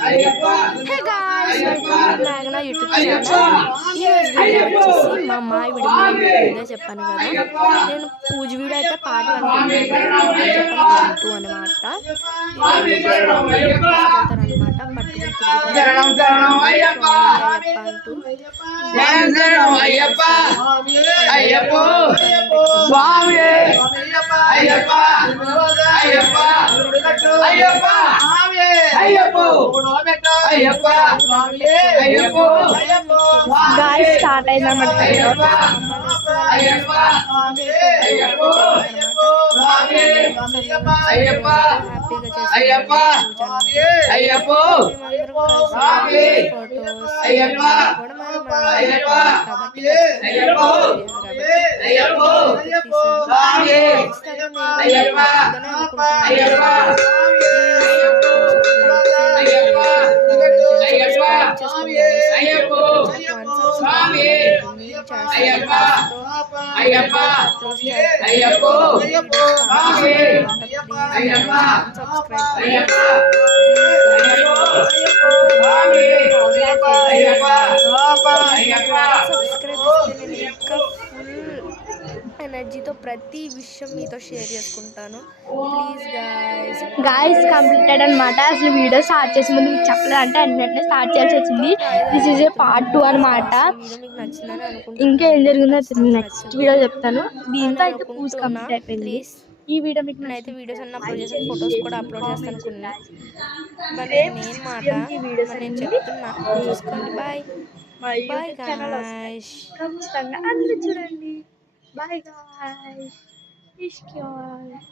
Hey guys, welcome to మేఘనా YouTube channel. ఈరోజు video వచ్చేసి మా మాయ వీడియో చెప్పాను కదా, నేను పూజ వీడియో అయితే పార్ట్ 1 పెట్టాను, చెప్పాను పార్ట్ 2 అనమాట. తీసుకెళ్తారనమాట, పట్టుకుని గాయ్స్ స్టార్ట్ అయిందన్నమాట. ఎనర్జీతో ప్రతి విషయం మీతో షేర్ చేసుకుంటాను. ప్లీజ్ గాయ్స్ కంప్లీటెడ్ అనమాట. అసలు వీడియో స్టార్ట్ చేసే ముందు మీకు చెప్పలేదు అంటే వెంటనే స్టార్ట్ చేయాల్సి వచ్చింది. దిస్ ఈజ్ ఏ పార్ట్ 2 అనమాట. ఇంకా ఏం జరిగిందో నెక్స్ట్ వీడియో చెప్తాను. దీంతో అయితే పూజ కంప్లీట్ అయిపోయింది. ఈ వీడియో మీకు అయితే వీడియోస్ అన్ని అప్లోడ్ చేస్తాను, ఫొటోస్ కూడా అప్లోడ్ చేస్తాను అనుకున్నా. మరి నేను మాట నేను చెప్తున్నా, చూసుకోండి. బాయ్ బాయ్ గాయ్స్, ఖచ్చితంగా అందరూ చూడండి. Bye guys.